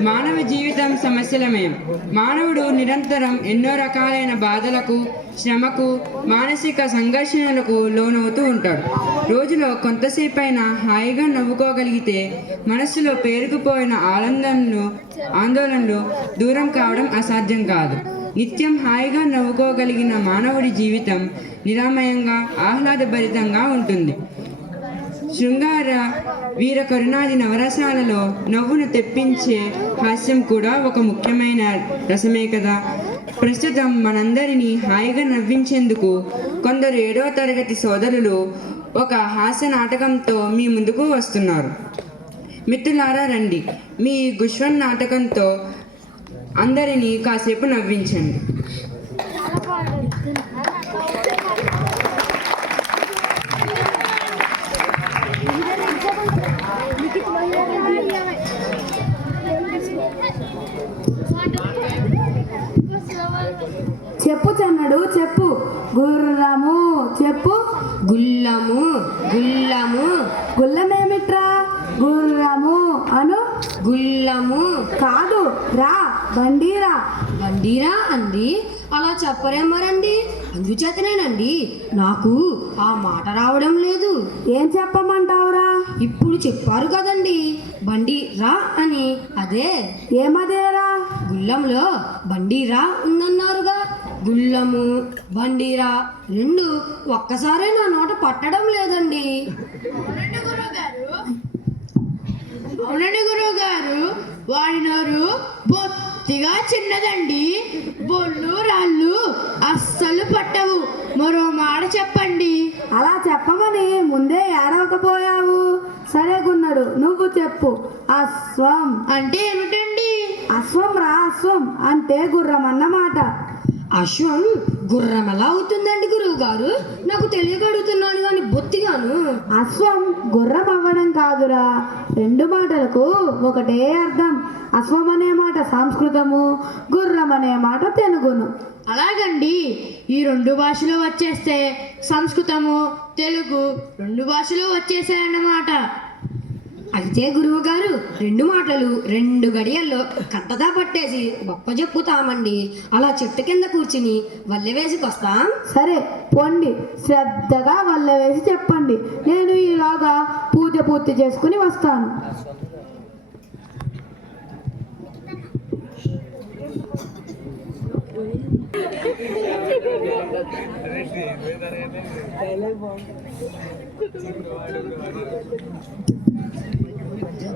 మానవ జీవితం సమస్యలమయం మానవుడు నిరంతరం ఎన్నో రకాలైన బాధలకు శ్రమకు మానసిక సంఘర్షణలకు లోనవుతూ ఉంటాడు. రోజులో కొంతసేపైనా హాయిగా నవ్వుకోగలిగితే మనస్సులో పేరుకుపోయిన ఆనందంను ఆందోళనలు దూరం కావడం అసాధ్యం కాదు. నిత్యం హాయిగా నవ్వుకోగలిగిన మానవుడి జీవితం నిరామయంగా ఆహ్లాదభరితంగా ఉంటుంది. శృంగార వీర కరుణాది నవరసాలలో నవ్వును తెప్పించే హాస్యం కూడా ఒక ముఖ్యమైన రసమే కదా. ప్రస్తుతం మనందరినీ హాయిగా నవ్వించేందుకు కొందరు ఏడవ తరగతి సోదరులు ఒక హాస్య నాటకంతో మీ ముందుకు వస్తున్నారు. మిత్రులారా రండి. మీ గుష్వన్ నాటకంతో అందరినీ కాసేపు నవ్వించండి. చెప్పు. గుర్రము చెప్పు. గుల్లము గుల్లము. గుల్లమేమిట్రా? గుర్రము అను. గుల్లము. కాదు రా బండిరా బండిరా అండి అలా చెప్పరే మరండి. అందుచేతనేనండి. నాకు ఆ మాట రావడం లేదు. ఏం చెప్పమంటావురా? ఇప్పుడు చెప్పారు కదండి. బండి రా అని. అదే. ఏమదేరా? గుల్లంలో బండిరా ఉందన్నారుగా. గుల్లము బండిరా రెండు ఒక్కసారే నా నోట పట్టడం లేదండి. అవునండి గురువు గారు వాడి నోరు బొత్తిగా చిన్నదండి. బొల్లు రాళ్ళు అస్సలు పట్టవు. మరో మాట చెప్పండి. అలా చెప్పమని ముందే ఏడవకపోయావు. సరే గున్నడు నువ్వు చెప్పు. అశ్వం. అంటే ఏమిటండి? అశ్వం రా అశ్వం. అంటే గుర్రం అన్నమాట. అశ్వం గుర్రం ఎలా అవుతుందండి గురువు గారు? నాకు తెలియక అడుగుతున్నాను కానీ బొత్తిగాను. అశ్వం గుర్రం అవ్వడం కాదురా. రెండు మాటలకు ఒకటే అర్థం. అశ్వం అనే మాట సంస్కృతము గుర్రం అనే మాట తెలుగును. అలాగండి. ఈ రెండు భాషలు వచ్చేస్తే సంస్కృతము తెలుగు రెండు భాషలు వచ్చేసాయన్నమాట. అయితే గురువు గారు రెండు మాటలు రెండు గడియల్లో కట్టదా పట్టేసి గొప్ప చెప్పుతామండి. అలా చెట్టు కింద కూర్చుని వల్లె వేసుకొస్తాం సరే పొండి. శ్రద్ధగా వల్ల వేసి చెప్పండి. నేను ఇలాగా పూజ పూర్తి చేసుకుని వస్తాను.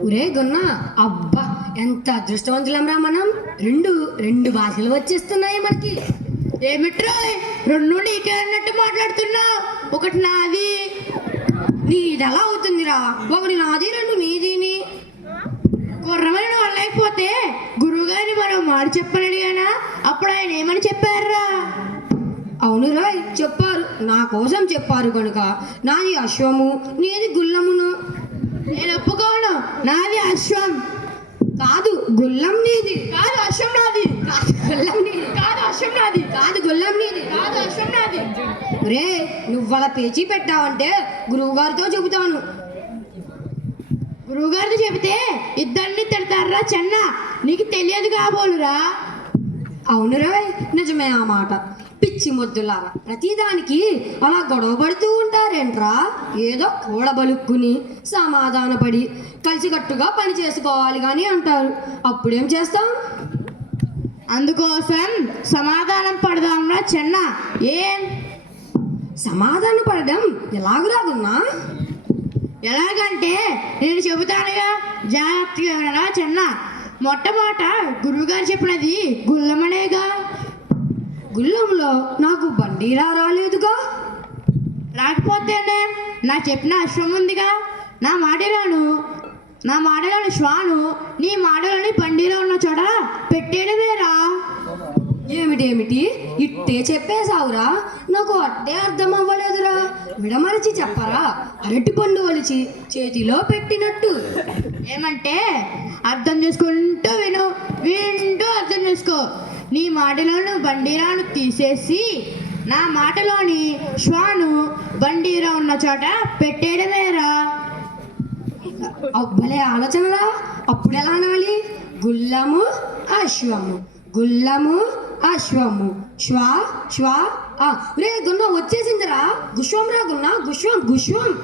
ఒరే గున్న అబ్బా ఎంత అదృష్టవంతులంరా మనం? రెండు రెండు భాషలు వచ్చేస్తున్నాయి మనకి. ఏమిట్రా రెండు నీకే అన్నట్టు మాట్లాడుతున్నా ఒకటి నాది నీది ఎలా అవుతుందిరా? ఒకటి నాది రెండు నీదిని గుర్రమైన వాళ్ళైపోతే గురువు గారిని మనం మాట చెప్పని అడిగానా అప్పుడు ఆయన ఏమని చెప్పారా అవును రాయ్ చెప్పారు. నా కోసం చెప్పారు కనుక. నాది అశ్వము నీది గుల్లమును. నేను ఒప్పుకోను. నాది అశ్వం. కాదు గుల్లం నీది. కాదు అశ్వం నాది. కాదు గుల్లం నీది. కాదు అశ్వం నాది. కాదు గుల్లం నీది. కాదు అశ్వం నాది. రే నువ్వు అలా పేచీ పెట్టావంటే గురువు గారితో చెబుతాను. గురువుగారిని చెబితే ఇద్దరిని తిడతారా చెన్న? నీకు తెలియదు కాబోలురా. అవునురా నిజమే ఆ మాట. పిచ్చి మొద్దులారా ప్రతిదానికి అలా గొడవ పడుతూ ఉంటారేంట్రా? ఏదో కూడబలుక్కుని సమాధానపడి కలిసికట్టుగా పని చేసుకోవాలి కానీ అంటారు. అప్పుడేం చేస్తాం? అందుకోసం సమాధానం పడదాంరా చెన్న. ఏం? సమాధానం పడడం ఎలాగురాదున్నా ఎలాగంటే నేను చెబుతానుగా జాగ్రత్తగా చిన్న. మొట్టమొదట గురువుగారు చెప్పినది గుల్లమనేగా. గుల్లంలో నాకు బండిరా రాలేదుగా. రాకపోతేనే నా చెప్పిన అశ్వం ఉందిగా. నా మాటలోను నా మాటలోని శ్వాను నీ మాటలోని బండిలో ఉన్న చోట పెట్టేయడమేరా ఏమిటేమిటి? ఇట్టే చెప్పేశావురా. నాకు అట్టే అర్థం అవ్వలేదురా విడమరచి చెప్పరా? అరటి పండు ఒలిచి చేతిలో పెట్టినట్టు. ఏమంటే అర్థం చేసుకుంటూ విను వింటూ అర్థం చేసుకో. నీ మాటలోను బండీరాను తీసేసి నా మాటలోని శ్వాను బండీరా ఉన్న చోట పెట్టేయడమేరా? అబ్బలే ఆలోచనరా అప్పుడు ఎలా అనాలి? గుల్లము అశ్వము. గుల్లము అశ్వము. శ్వా శ్వా రే గున్న వచ్చేసిందిరా. గుష్వం రా గున్న గుష్వం గుష్వం.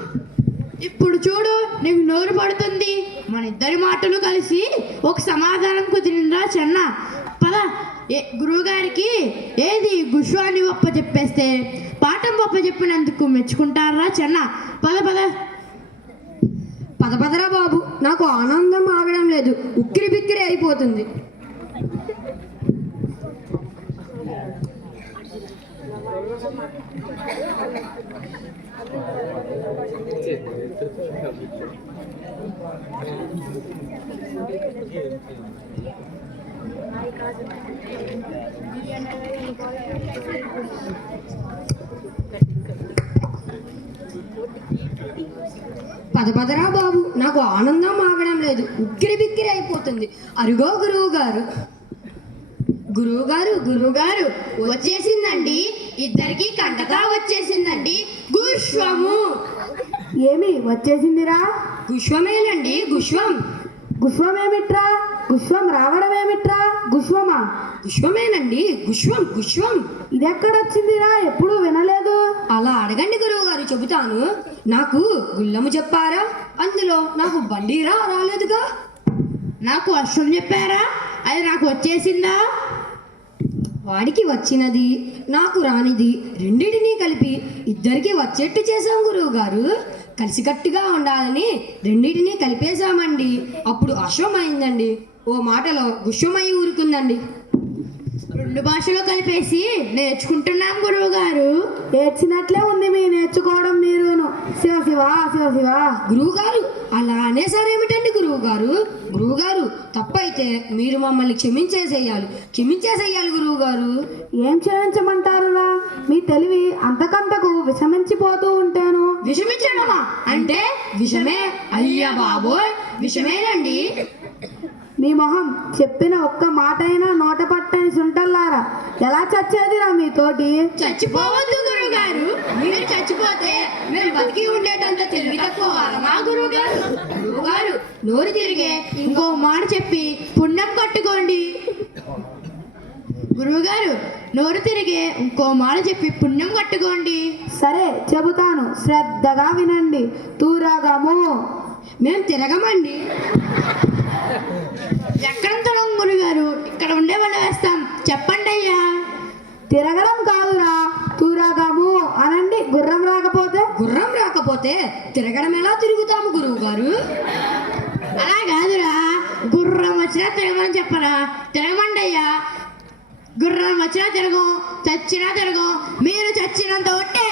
ఇప్పుడు చూడు నీకు నోరు పడుతుంది. మన ఇద్దరి మాటలు కలిసి ఒక సమాధానం కుదిరిందిరా చెన్న. పద. ఏ గురువుగారికి ఏది గుష్వాన్ని ఒప్ప చెప్పేస్తే పాఠం ఒప్ప చెప్పినందుకు మెచ్చుకుంటారా చెన్న. పద పద. పద పదరా బాబు. నాకు ఆనందం ఆగడం లేదు. ఉక్కిరి బిక్కిరి అయిపోతుంది. పదపదరా బాబు. నాకు ఆనందం ఆగడం లేదు. ఉక్కిరి బిక్కిరి అయిపోతుంది. అరుగో గురువు గారు గురువు గారు గురువు గారు వచ్చేసిందండి. ఇద్దరికి కంటతా వచ్చేసిందండి గుష్వము. ఏమి వచ్చేసిందిరా? గుష్వమేనండి గుష్వం. గుష్వం ఏమిట్రా గుష్వం రావడం ఏమిట్రా గుష్వమా? గుష్వమేనండి గుష్వం గుష్వం. ఇదెక్కడొచ్చిందిరా? ఎప్పుడు వినలేదు. అలా అడగండి గురువు గారు చెబుతాను. నాకు గుల్లము చెప్పారా? అందులో నాకు బండిరా రాలేదుగా? నాకు అశ్వం చెప్పారా? అది నాకు వచ్చేసిందా? వాడికి వచ్చినది నాకు రానిది రెండింటినీ కలిపి ఇద్దరికి వచ్చేట్టు చేశాం గురువు గారు కలిసికట్టుగా ఉండాలని రెండింటినీ కలిపేశామండి. అప్పుడు అశ్వమైందండి. ఓ మాటలో గుష్వమై ఊరుకుందండి. రెండు భాషలో కలిపేసి నేర్చుకుంటున్నాం గురువు గారు ఏడ్చినట్లే ఉంది మీ నేర్చుకోవడం మీరును. శివ శివ శివ శివ. గురువు గారు అలా అనేసారేమిటండి గురువు గారు గురువు గారు తప్పైతే మీరు మమ్మల్ని క్షమించేసేయాలి. క్షమించేసేయాలి గురువు గారు ఏం చేయించమంటారురా మీ తెలివి అంతకంతకు విషమించిపోతూ ఉంటాను. విషమించడమా? అంటే విషమే అయ్యా బాబోయ్ విషమేనండి. మీ మొహం చెప్పిన ఒక్క మాటైనా నోట పట్టని సుంటల్లారా? ఎలా చచ్చేదిరా మీతోటి చచ్చిపోవద్దు గురువు గారు మీరు చచ్చిపోతే మేము బతికి ఉండేటంత తెలివి తక్కువ మా గురువు గారు గురువు గారు నోరు తిరిగే ఇంకో మాట చెప్పి పుణ్యం కట్టుకోండి. గురువు గారు నోరు తిరిగే ఇంకో మాట చెప్పి పుణ్యం కట్టుకోండి. సరే చెబుతాను. శ్రద్ధగా వినండి. తూరగము. మేము తిరగమండి. ఎక్కడంతరం గురుగారు ఇక్కడ ఉండే వాళ్ళు వేస్తాం. చెప్పండి అయ్యా. తిరగడం కాదురా. తూరగము అనండి. గుర్రం రాకపోతే? గుర్రం రాకపోతే తిరగడం ఎలా తిరుగుతాము గురువు గారు అలా కాదురా. గుర్రం వచ్చినా తిరగమని చెప్పరా. తిరగమండి అయ్యా. గుర్రం వచ్చినా తిరగం చచ్చినా తిరగం. మీరు చచ్చినంత ఒట్టే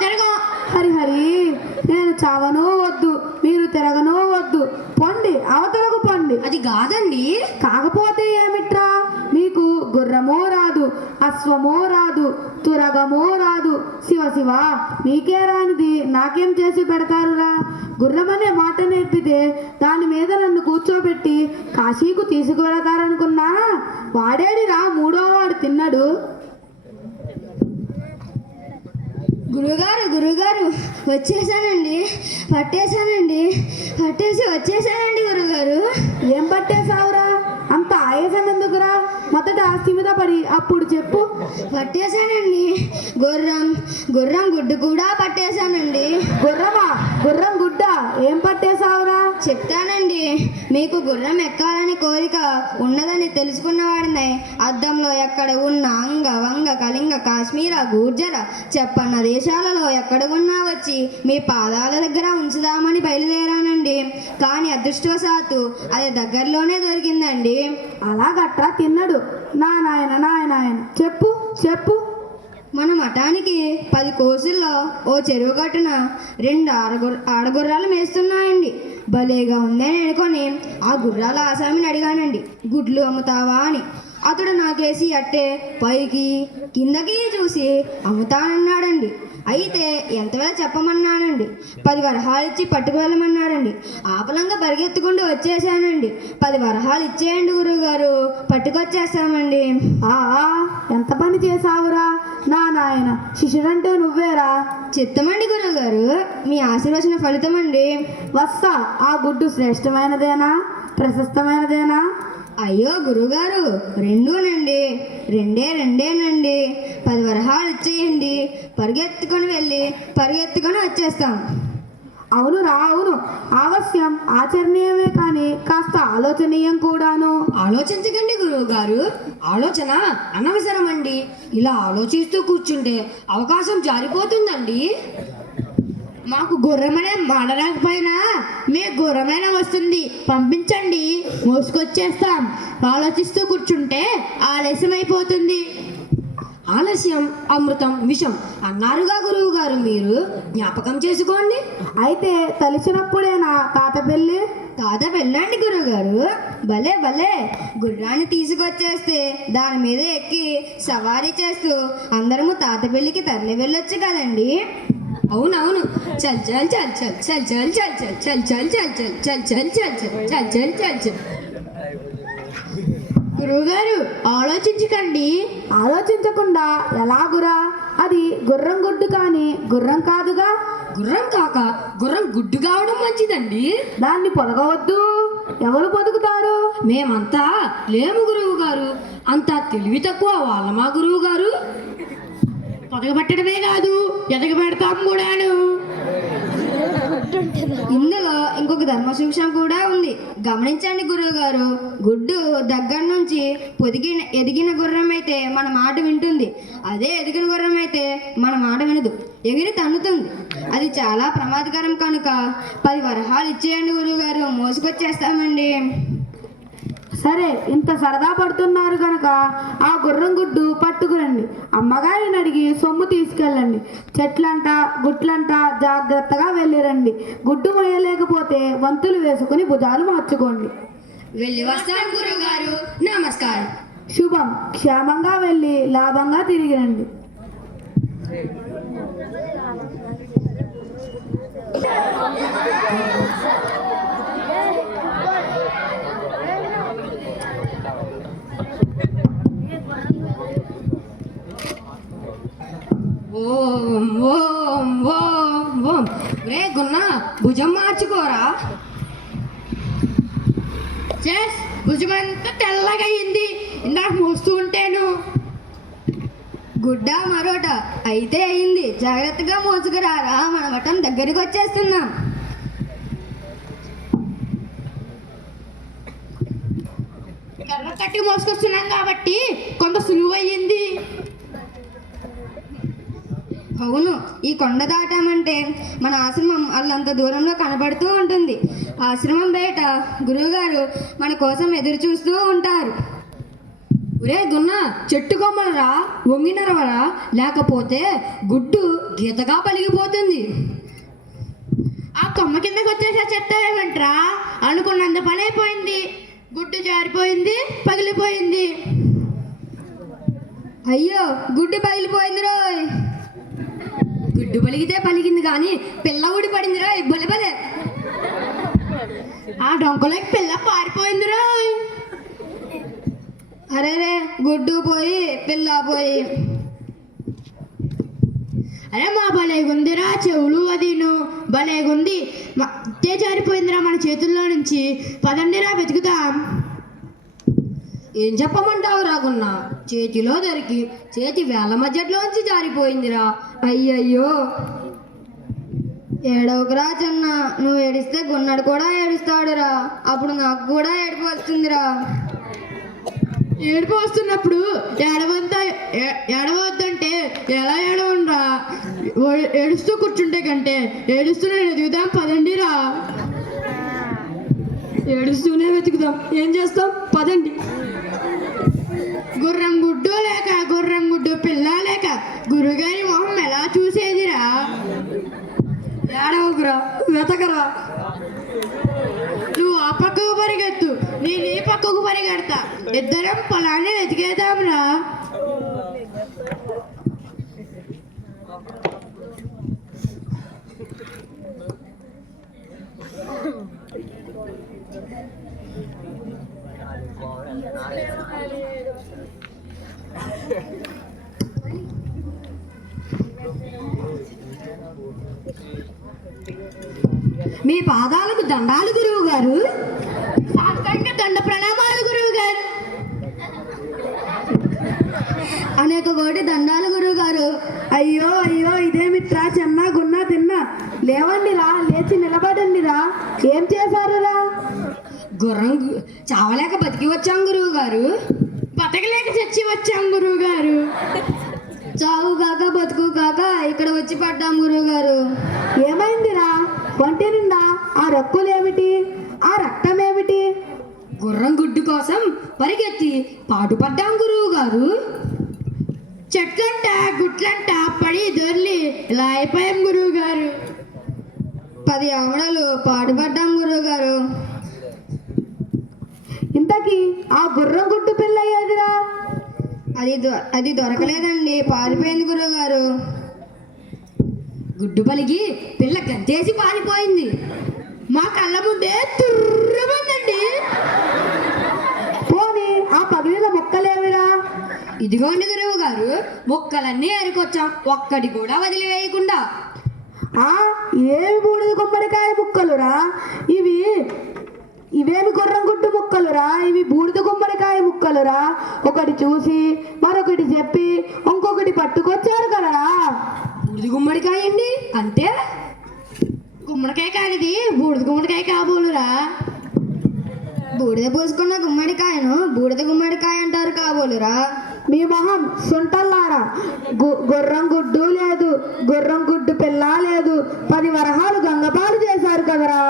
తిరగం. తిరగం హరి హరి నేను చావను వద్దు మీరు తిరగను వద్దు. పొండి అవతలకు పొండి. అది కాదండి. కాకపోతే ఏమిట్రా? మీకు గుర్రమో రాదు అశ్వమో రాదు తురగమో రాదు. శివ శివ మీకే రానిది నాకేం చేసి పెడతారురా? గుర్రం అనే మాట నేర్పితే దాని మీద నన్ను కూర్చోబెట్టి కాశీకు తీసుకువెళతారనుకున్నా? వాడేడిరా మూడో వాడు తిన్నాడు? గురుగారు గురుగారు వచ్చేసానండి. పట్టేశానండి. పట్టేసి వచ్చేసానండి గురుగారు. ఏం పట్టేశావురా? అంత ఆయాసం ఎందుకురా? మొదట స్థిమిత పడి అప్పుడు చెప్పు. పట్టేశానండి. గుర్రం గుర్రం గుడ్డు కూడా పట్టేశానండి. గుర్రమా? గుర్రం గుడ్డు ఏం పట్టేశావురా? చెప్తానండి. మీకు గుర్రం ఎక్కాలని కోరిక ఉన్నదని తెలుసుకున్నవాడినే. అద్దంలో ఎక్కడ ఉన్న అంగ వంగ కళింగ కాశ్మీర గూర్జర చెప్పన్న దేశాలలో ఎక్కడ ఉన్నా వచ్చి మీ పాదాల దగ్గర ఉంచుదామని బయలుదేరానండి. కానీ అదృష్టవశాత్తు అది దగ్గరలోనే దొరికిందండి. అలా గట్రా తిన్నాడు. నా నాయన నాయన నాయన చెప్పు చెప్పు. మన మఠానికి పది కోసుల్లో ఓ చెరువు గట్టున రెండు ఆడగుర్ర ఆడగుర్రాలు మేస్తున్నాయండి. భలేగా ఉందని అనుకొని ఆ గుర్రాల ఆసామిని అడిగానండి. గుడ్లు అమ్ముతావా అని. అతడు నాకేసి అట్టే పైకి కిందకి చూసి అమ్ముతానన్నాడండి. అయితే ఎంతవేళ చెప్పమన్నానండి. పది వరహాలు ఇచ్చి పట్టుకువెళ్ళమన్నాడండి ఆపలంగా పరిగెత్తుకుంటూ వచ్చేసానండి పది వరహాలు ఇచ్చేయండి గురువుగారు పట్టుకొచ్చేస్తామండి. ఆ, ఎంత పని చేసావురా నా నాయన శిష్యుడంటే నువ్వేరా? చిత్తమండి గురువుగారు. మీ ఆశీర్వచన ఫలితం అండి. వస్తా ఆ గుడ్డు శ్రేష్టమైనదేనా? ప్రశస్తమైనదేనా? అయ్యో గురుగారు రెండూనండి. రెండే రెండేనండి. పది వరహాలు ఇచ్చేయండి. పరిగెత్తుకొని వెళ్ళి పరిగెత్తుకొని వచ్చేస్తాం. అవునురా అవును. అవశ్యం ఆచరణీయమే కానీ కాస్త ఆలోచనీయం కూడాను. ఆలోచించకండి గురువు గారు ఆలోచన అనవసరమండి. ఇలా ఆలోచిస్తూ కూర్చుంటే అవకాశం జారిపోతుందండి. మాకు గుర్రమనే మాడలేకపోయినా మీ గుర్రమైన వస్తుంది. పంపించండి. మోసుకొచ్చేస్తాం. ఆలోచిస్తూ కూర్చుంటే ఆలస్యం అయిపోతుంది ఆలస్యం అమృతం విషం అన్నారుగా గురువు గారు మీరు జ్ఞాపకం చేసుకోండి అయితే తలిచినప్పుడేనా తాత పెళ్ళి తాత వెళ్ళండి గురుగారు భలే భలే గుర్రాన్ని తీసుకొచ్చేస్తే దాని మీద ఎక్కి సవారీ చేస్తూ అందరము తాత పెళ్ళికి తరలి వెళ్ళొచ్చు కదండి అవునవును చల్ చల్ చల్ చల్ చల్ చల్ చల్ చల్ చల్ చల్ చల్ చల్ చల్ చల్ చల్ చల్ చల్ చల్ చల్ గురువుగారు ఆలోచించకండి. ఆలోచించకుండా ఎలాగురా? అది గుర్రం గుడ్డు కానీ గుర్రం కాదుగా? గుర్రం కాక గుర్రం గుడ్డు కావడం మంచిదండి. దాన్ని పొదగవద్దు. ఎవరు పొదుగుతారు? మేమంతా లేము గురువు గారు అంతా తెలివి తక్కువ వాళ్ళమా గురువు గారు పొదగబట్టడమే కాదు ఎదగబెడతాం కూడాను. ఇంకొక ధర్మశిక్షణ కూడా ఉంది. గమనించండి గురువు గారు గుడ్డు దగ్గర నుంచి పొదిగిన ఎదిగిన గుర్రం అయితే మన మాట వింటుంది. అదే ఎదిగిన గుర్రం అయితే మన మాట వినదు. ఎగిరి తన్నుతుంది. అది చాలా ప్రమాదకరం కనుక పది వరహాలు ఇచ్చేయండి గురువు గారు మోసుకొచ్చేస్తామండి. సరే ఇంత సరదా పడుతున్నారు కనుక ఆ గుర్రం గుడ్డు పట్టుకురండి. అమ్మగారిని అడిగి సొమ్ము తీసుకెళ్ళండి. చెట్లంట గుట్లంట జాగ్రత్తగా వెళ్ళిరండి. గుడ్డు మొయ్యలేకపోతే వంతులు వేసుకుని భుజాలు మార్చుకోండి. వెళ్ళి వస్తాం గురువు గారు నమస్కారం. శుభం. క్షేమంగా వెళ్ళి లాభంగా తిరిగి రండి ఓం ఓం ఓం ఓం. రే గున్నా భుజం మార్చుకోరా. చేస్ భుజమంతా తెల్లగా అయింది. ఇందాక మోస్తూ ఉంటేను. గుడ్డ మరోట. అయితే అయింది. జాగ్రత్తగా మోసుకురారా మన వటం దగ్గరికి వచ్చేస్తున్నాం. కర్ర కట్టి మోసుకొస్తున్నాం కాబట్టి కొంత సులువు అయ్యింది అవును ఈ కొండ దాటామంటే మన ఆశ్రమం అల్లంత దూరంలో కనబడుతూ ఉంటుంది. ఆశ్రమం బయట గురువుగారు మన కోసం ఎదురు చూస్తూ ఉంటారు. ఒరే గున్న చెట్టు కొమ్మలరా వంగినరవరా లేకపోతే గుడ్డు గీతగా పలిగిపోతుంది. ఆ కొమ్మ కిందకి వచ్చేసా చెత్తావేమంట్రా అనుకున్నంత పని అయిపోయింది గుడ్డు జారిపోయింది పగిలిపోయింది. అయ్యో గుడ్డు పగిలిపోయింది రోయ్. గుడ్డు పలిగితే పలిగింది కానీ పిల్ల ఊడి పడిందిరా బలే బలే. ఆ డొంకలోకి పిల్ల పారిపోయిందిరా. అరే రే గుడ్డు పోయి పిల్ల పోయి. అరే మా భలేగుందిరా చెవులు అదిను భలేగుంది మా- జారిపోయిందిరా మన చేతుల్లో నుంచి. పదండిరా వెతుకుతాం. ఏం చెప్పమంటావు రాగున్న చేతిలో దొరికి చేతి వేల మధ్యలోంచి జారిపోయిందిరా. అయ్యయ్యో! ఏడవకురా చిన్న నువ్వు ఏడిస్తే గున్నాడు కూడా ఏడుస్తాడురా. అప్పుడు నాకు కూడా ఏడుపు వస్తుందిరా. ఏడుపు వస్తున్నప్పుడు ఏడవద్దా ఏడవద్దంటే ఎలా ఏడవండ్రా ఏడుస్తూ కూర్చుంటే కంటే ఏడుస్తూనే ఎదుగుదాం పదండిరా. ఏడుస్తూనే వెతుకుదాం. ఏం చేస్తాం? పదండి. గుర్రం గుడ్డు లేక గుర్రం గుడ్డు పిల్ల లేక గురుగారి మొహం ఎలా చూసేదిరా? ఏడవకురా వెతకరా. నువ్వు ఆ పక్కకు పరిగెత్తు నేను ఈ పక్కకు పరిగెడతా? ఇద్దరం పొలాన్ని వెతికేద్దాంరా. మీ పాదాలకు దండాలు గురువు గారు. దండ ప్రణామాలు గురువు గారు. అనేక కోటి దండాలు గురువు గారు. అయ్యో అయ్యో ఇదేమిట్రా చెమ్మ గున్నా తిన్నా. లేవండి రా లేచి నిలబడండి రా ఏం చేశారు రా గుర్రం చావలేక బతికి వచ్చాం గురువు గారు బతకలేక చచ్చి వచ్చాం గురువు గారు చావు కాక బతుకు కాక ఇక్కడ వచ్చి పడ్డాం గురువు గారు ఏమైందిరా? ఒంటి నిండా? ఆ రక్కులేమిటి? ఆ రక్తం ఏమిటి గుర్రం గుడ్డు కోసం పరిగెత్తి పాటుపడ్డాం గురువు గారు చెట్లంట గుట్లంట పడి దొర్లి ఇలా అయిపోయాం గురువు గారు పది ఆమడలు పాటుపడ్డాం గురువు గారు పిల్లకి ఆ గుర్రం గుడ్డు పిల్ల ఏదిరా అది దొ- అది దొరకలేదండి. పారిపోయింది గురువుగారు. గుడ్డు పలికి పిల్ల గంతేసి పారిపోయింది. మా కళ్ళ ముందే తుర్రమందండి. పోనీ ఆ పగిలిన మొక్కలేమిరా? ఇదిగోండి గురువు గారు మొక్కలన్నీ ఏరుకొచ్చాం. ఒక్కటి కూడా వదిలివేయకుండా. ఆ ఏమి బూడిద గుమ్మడికాయ ముక్కలురా? ఇవి ఇవేమి గుర్రం గుడ్డు ముక్కలురా ఇవి బూడిద గుమ్మడికాయ ముక్కలురా. ఒకటి చూసి మరొకటి చెప్పి ఇంకొకటి పట్టుకొచ్చారు కదరా. బూడిద గుమ్మడికాయ అండి? అంటే గుమ్మడికాయ కానిది బూడిద గుమ్మడికాయ కాబోలురా. బూడిద పోసుకున్న గుమ్మడికాయను బూడిద గుమ్మడికాయ అంటారు కాబోలురా. మీ మొహం సుంటల్లారా. గు- గుర్రం గుడ్డు లేదు గుర్రం గుడ్డు పిల్ల లేదు పది వరహ గంగపాలు చేశారు కదరా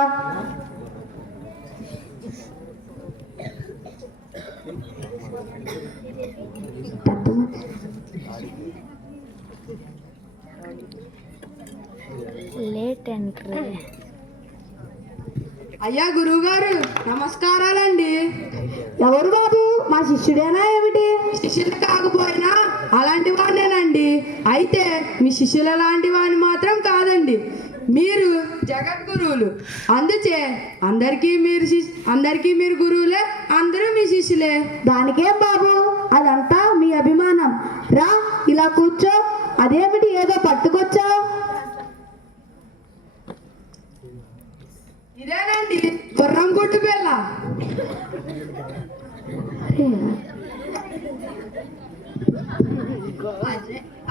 అయ్యా గురువుగారు నమస్కారాలండి. ఎవరు బాబు? మా శిష్యుడేనా ఏమిటి? శిష్యులు కాకపోయినా అలాంటి వాడినేనండి అయితే మీ శిష్యుల లాంటి వాడిని మాత్రం కాదండి. మీరు జగద్గురువులు. అందుచే అందరికీ మీరు శిష్- అందరికీ మీరు గురువులే అందరూ మీ శిష్యులే. దానికేం బాబు? అదంతా మీ అభిమానం. రా ఇలా కూర్చో. అదేమిటి ఏదో పట్టుకొచ్చావు? ఇదేనండి? గుర్రం గుట్టు పిల్ల.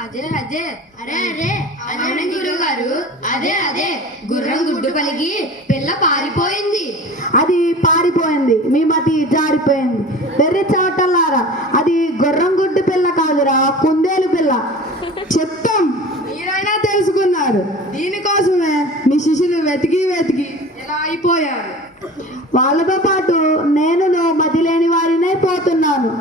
అదే అదే అరే అరే అదే గురువు గారు అదే అదే. గుర్రం గుడ్డు పలిగి పిల్ల పారిపోయింది. అది పారిపోయింది. మీ మతి జారిపోయింది. వెర్రి చవటల్లారా అది గుర్రం గుడ్డు పిల్ల కాదురా కుందేలు పిల్ల చెప్తాం మీరైనా తెలుసుకున్నారు దీనికోసమే మీ శిష్యులు వెతికి వెతికి ఇలా అయిపోయారు వాళ్ళతో పాటు నేను మతి లేని వారినే పోతున్నాను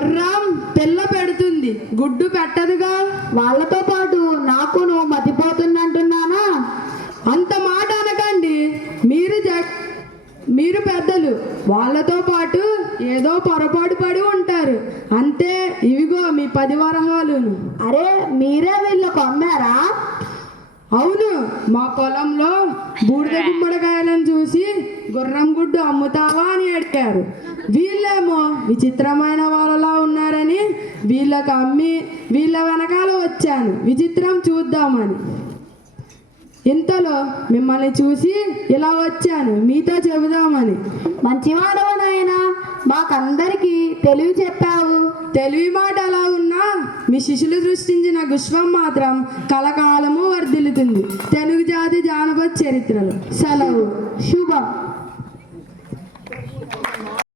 గుర్రం పిల్ల పెడుతుంది. గుడ్డు పెట్టదుగా. వాళ్ళతో పాటు నాకును మతిపోతుందంటున్నానా అంత మాట అనకండి. మీరు మీరు పెద్దలు. వాళ్ళతో పాటు ఏదో పొరపాటు పడి ఉంటారు. అంతే. ఇవిగో మీ పది వరహాలును. అరే మీరే వీళ్ళకు అమ్మారా? అవును. మా పొలంలో బూడిద గుమ్మడికాయలను చూసి గుర్రం గుడ్డు అమ్ముతావా అని అడిగారు. వీళ్ళేమో విచిత్రమైన వాళ్ళలా ఉన్నారని వీళ్ళకి అమ్మి వీళ్ళ వెనకాల వచ్చాను. విచిత్రం చూద్దామని. ఇంతలో మిమ్మల్ని చూసి ఇలా వచ్చాను. మీతో చెబుదామని. మంచివాడవు నాయనా మాకందరికి తెలివి చెప్పావు. తెలివి మాట ఎలా ఉన్నా మీ శిష్యులు సృష్టించిన విశ్వం మాత్రం కలకాలము వర్ధిల్లుతుంది. తెలుగు జాతి జానపద చరిత్రలు. సెలవు. శుభం.